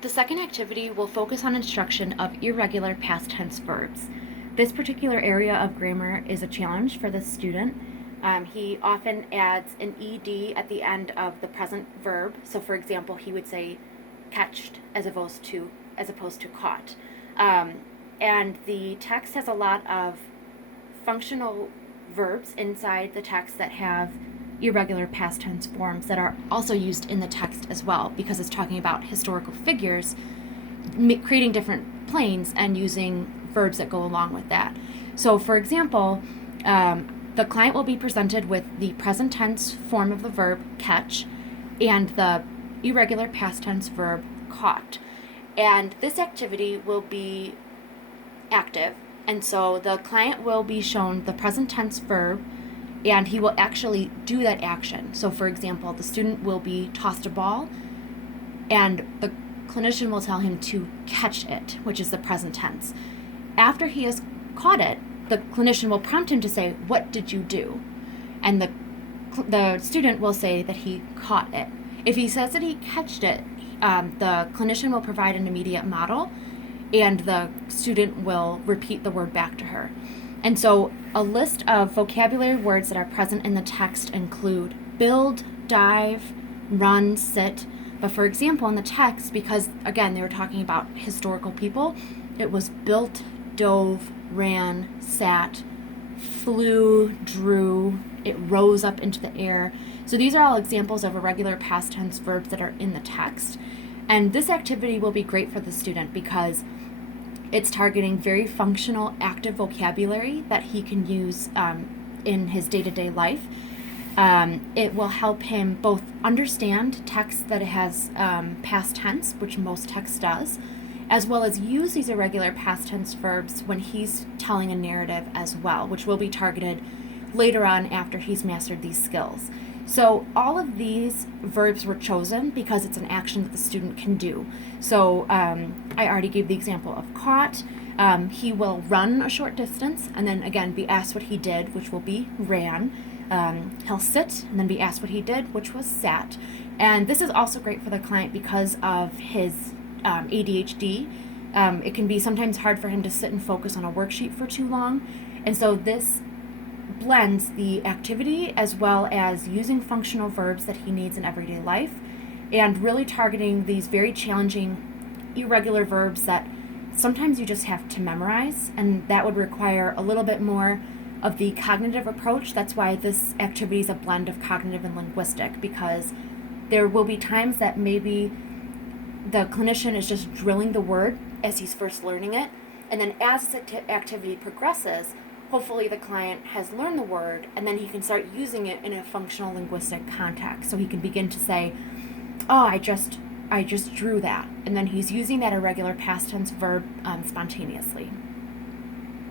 The second activity will focus on instruction of irregular past tense verbs. This particular area of grammar is a challenge for the student. He often adds an ed at the end of the present verb. So, for example, he would say catched as opposed to caught. And the text has a lot of functional verbs inside the text that have irregular past tense forms that are also used in the text as well, because it's talking about historical figures creating different planes and using verbs that go along with that. So, for example, the client will be presented with the present tense form of the verb catch and the irregular past tense verb caught. And this activity will be active. And so the client will be shown the present tense verb and he will actually do that action. So, for example, the student will be tossed a ball and the clinician will tell him to catch it, which is the present tense. After he has caught it, the clinician will prompt him to say, "What did you do?" And the student will say that he caught it. If he says that he catched it, the clinician will provide an immediate model, and the student will repeat the word back to her. And so a list of vocabulary words that are present in the text include build, dive, run, sit. But for example, in the text, because again, they were talking about historical people, it was built, dove, ran, sat, flew, drew, it rose up into the air. So these are all examples of irregular past tense verbs that are in the text. And this activity will be great for the student because it's targeting very functional, active vocabulary that he can use in his day-to-day life. It will help him both understand text that has past tense, which most text does, as well as use these irregular past tense verbs when he's telling a narrative as well, which will be targeted later on after he's mastered these skills. So all of these verbs were chosen because it's an action that the student can do. So I already gave the example of caught. He will run a short distance and then again be asked what he did, which will be ran. He'll sit and then be asked what he did, which was sat. And this is also great for the client because of his ADHD. It can be sometimes hard for him to sit and focus on a worksheet for too long. And so this blends the activity as well as using functional verbs that he needs in everyday life and really targeting these very challenging irregular verbs that sometimes you just have to memorize, and that would require a little bit more of the cognitive approach. That's why this activity is a blend of cognitive and linguistic, because there will be times that maybe the clinician is just drilling the word as he's first learning it, and then as this activity progresses, hopefully the client has learned the word and then he can start using it in a functional linguistic context. So he can begin to say, "Oh, I just drew that." And then he's using that irregular past tense verb spontaneously.